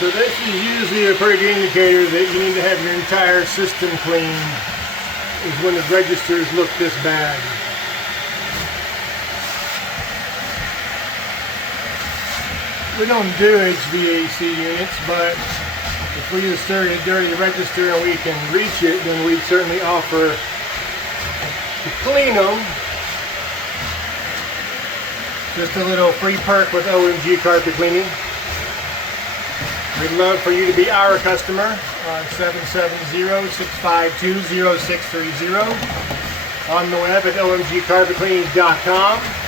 So this is usually a pretty good indicator that you need to have your entire system clean, is when the registers look this bad. We don't do HVAC units, but if we just start a dirty register and we can reach it, then we'd certainly offer to clean them. Just a little free perk with OMG carpet cleaning. We'd love for you to be our customer on 770-652-0630 on the web at omgcarpetcleaning.com.